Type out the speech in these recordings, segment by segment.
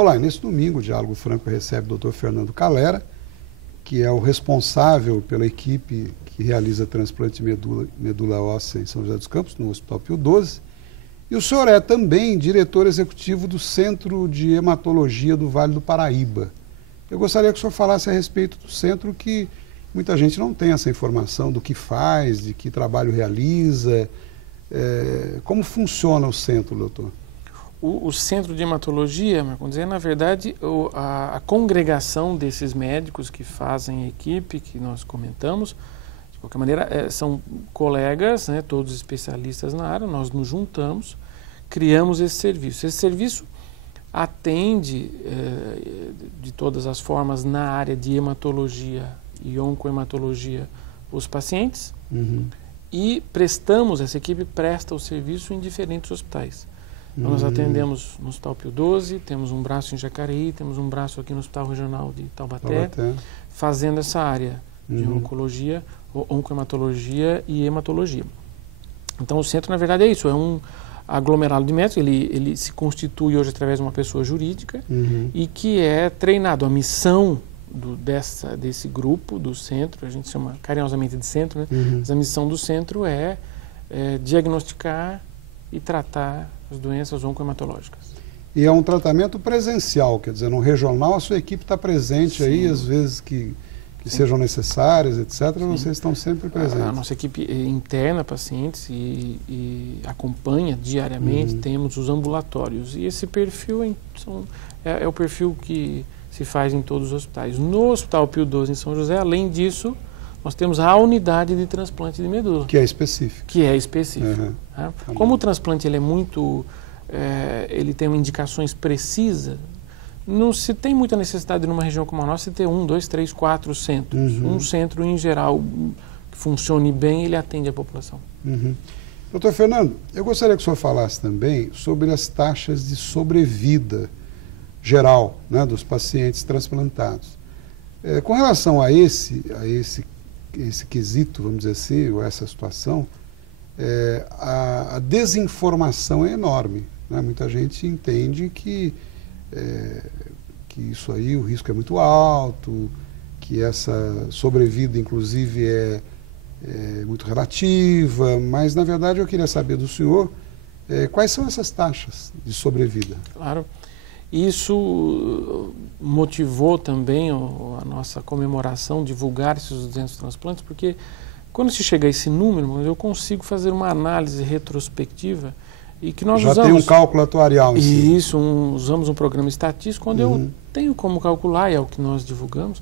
Olá, nesse domingo o Diálogo Franco recebe o Dr. Fernando Calera, que é o responsável pela equipe que realiza transplante de medula óssea em São José dos Campos, no Hospital Pio XII. E o senhor é também diretor executivo do Centro de Hematologia do Vale do Paraíba. Eu gostaria que o senhor falasse a respeito do centro, que muita gente não tem essa informação do que faz, de que trabalho realiza. Como funciona o centro, doutor? O Centro de Hematologia, vamos dizer, na verdade, a congregação desses médicos que fazem a equipe que nós comentamos, de qualquer maneira, são colegas, né, todos especialistas na área, nós nos juntamos, criamos esse serviço. Esse serviço atende de todas as formas na área de hematologia e oncohematologia os pacientes e essa equipe presta o serviço em diferentes hospitais. Então, nós atendemos no Hospital Pio XII, temos um braço em Jacareí, temos um braço aqui no Hospital Regional de Taubaté, fazendo essa área de oncologia, oncohematologia e hematologia. Então, o centro, na verdade, é isso, é um aglomerado de médicos, ele se constitui hoje através de uma pessoa jurídica e que é treinado. A missão desse grupo, do centro, a gente chama carinhosamente de centro, né? Mas a missão do centro é diagnosticar e tratar as doenças oncohematológicas. E é um tratamento presencial, quer dizer, no regional a sua equipe está presente. Sim. Aí, às vezes que sejam necessárias, etc., sim, vocês estão sempre presentes. A nossa equipe interna pacientes e acompanha diariamente, temos os ambulatórios. E esse perfil é o perfil que se faz em todos os hospitais. No Hospital Pio XII em São José, além disso, nós temos a unidade de transplante de medula. Que é específico. Tá? Como o transplante ele é muito, ele tem indicações precisas, não se tem muita necessidade numa região como a nossa de ter 1, 2, 3, 4 centros. Um centro, em geral, que funcione bem, ele atende a população. Doutor Fernando, eu gostaria que o senhor falasse também sobre as taxas de sobrevida geral, né, dos pacientes transplantados. Com relação a esse quesito, vamos dizer assim, ou essa situação, a desinformação é enorme, né? Muita gente entende que isso aí, o risco é muito alto, que essa sobrevida, inclusive, é muito relativa, mas, na verdade, eu queria saber do senhor quais são essas taxas de sobrevida. Claro. Isso motivou também a nossa comemoração, divulgar esses 200 transplantes, porque quando se chega a esse número, eu consigo fazer uma análise retrospectiva e que nós já usamos... Já tem um cálculo atuarial em si. Isso, usamos um programa estatístico onde eu tenho como calcular, e é o que nós divulgamos,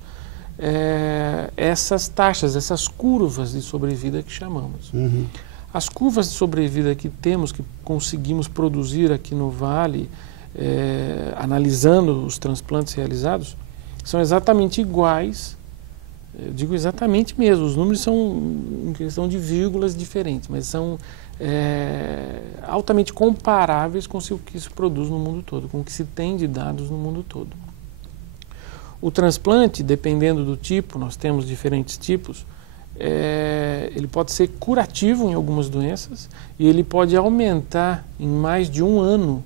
essas taxas, essas curvas de sobrevida que chamamos. As curvas de sobrevida que temos, que conseguimos produzir aqui no Vale, analisando os transplantes realizados, são exatamente iguais, eu digo exatamente mesmo, os números são em questão de vírgulas diferentes, mas são altamente comparáveis com o que se produz no mundo todo, com o que se tem de dados no mundo todo. O transplante, dependendo do tipo, nós temos diferentes tipos, ele pode ser curativo em algumas doenças e ele pode aumentar em mais de um ano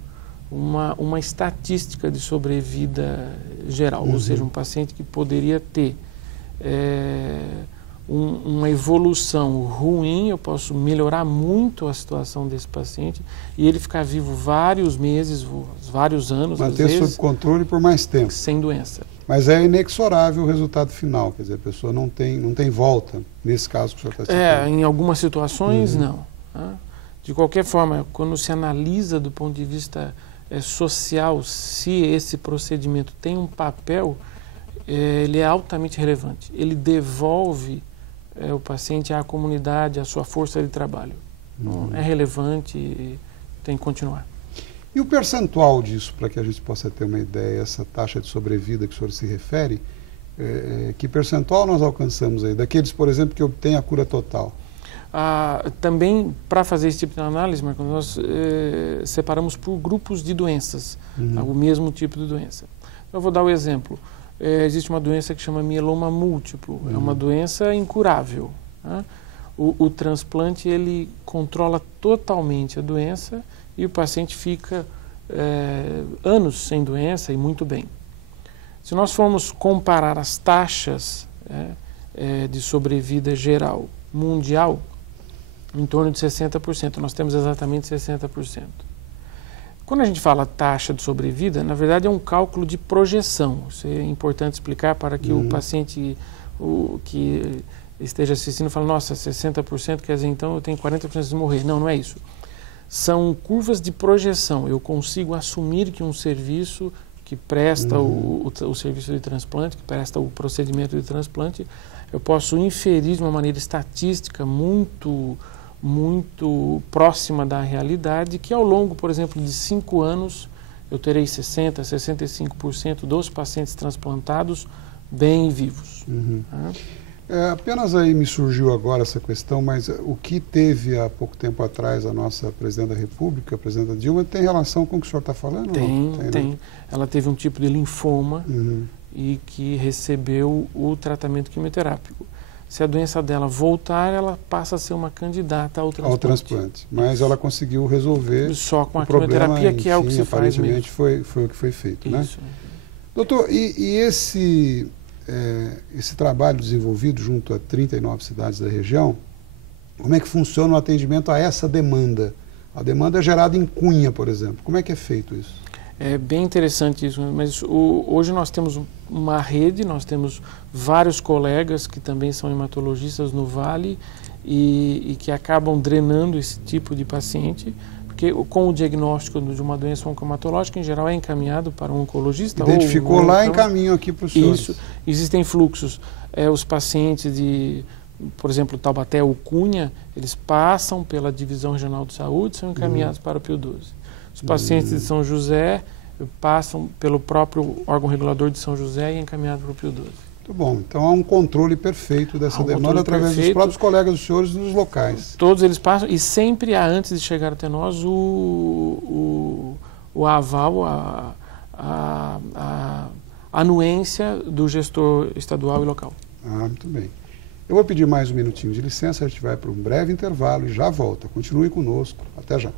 uma estatística de sobrevida geral, ou seja, um paciente que poderia ter uma evolução ruim, eu posso melhorar muito a situação desse paciente e ele ficar vivo vários meses, vários anos, manter sob controle por mais tempo. Sem doença. Mas é inexorável o resultado final, quer dizer, a pessoa não tem volta, nesse caso que o senhor está citando. Em algumas situações, não. Tá? De qualquer forma, quando se analisa do ponto de vista social, se esse procedimento tem um papel, ele é altamente relevante. Ele devolve o paciente à comunidade, à sua força de trabalho. É relevante e tem que continuar. E o percentual disso, para que a gente possa ter uma ideia, essa taxa de sobrevida que o senhor se refere, que percentual nós alcançamos aí? Daqueles, por exemplo, que obtêm a cura total? Também, para fazer esse tipo de análise, Marcos, nós separamos por grupos de doenças, o mesmo tipo de doença. Eu vou dar o exemplo. Existe uma doença que chama mieloma múltiplo, é uma doença incurável. Né? O transplante, ele controla totalmente a doença e o paciente fica anos sem doença e muito bem. Se nós formos comparar as taxas de sobrevida geral mundial, em torno de 60%, nós temos exatamente 60%. Quando a gente fala taxa de sobrevida, na verdade é um cálculo de projeção. Isso é importante explicar para que o paciente que esteja assistindo fale, nossa, 60% quer dizer então eu tenho 40% de morrer. Não, não é isso. São curvas de projeção. Eu consigo assumir que um serviço que presta o serviço de transplante, que presta o procedimento de transplante, eu posso inferir de uma maneira estatística muito próxima da realidade, que ao longo, por exemplo, de 5 anos, eu terei 60%, 65% dos pacientes transplantados bem vivos. Apenas aí me surgiu agora essa questão, mas o que teve há pouco tempo atrás a nossa Presidente da República, a Presidenta Dilma, tem relação com o que o senhor está falando? Tem. Né? Ela teve um tipo de linfoma e que recebeu o tratamento quimioterápico. Se a doença dela voltar, ela passa a ser uma candidata ao transplante. Mas ela conseguiu resolver só com a problema, quimioterapia, que é o que se faz mesmo. Aparentemente foi o que foi feito, Isso. né? Doutor, e esse trabalho desenvolvido junto a 39 cidades da região, como é que funciona o atendimento a essa demanda? A demanda é gerada em Cunha, por exemplo. Como é que é feito isso? É bem interessante isso, mas hoje nós temos uma rede, nós temos vários colegas que também são hematologistas no Vale e que acabam drenando esse tipo de paciente, porque com o diagnóstico de uma doença oncohematológica, em geral, é encaminhado para um oncologista. Identificou lá e encaminham aqui para os senhores. Isso. Existem fluxos. Os pacientes de, por exemplo, Taubaté ou Cunha, eles passam pela Divisão Regional de Saúde e são encaminhados para o Pio 12. Os pacientes de São José passam pelo próprio órgão regulador de São José e encaminhados para o Pio 12. Muito bom. Então há um controle perfeito dessa demanda através dos próprios colegas dos senhores nos locais. Todos eles passam e sempre há, antes de chegar até nós, o aval, a anuência do gestor estadual e local. Muito bem. Eu vou pedir mais um minutinho de licença, a gente vai para um breve intervalo e já volta. Continue conosco. Até já.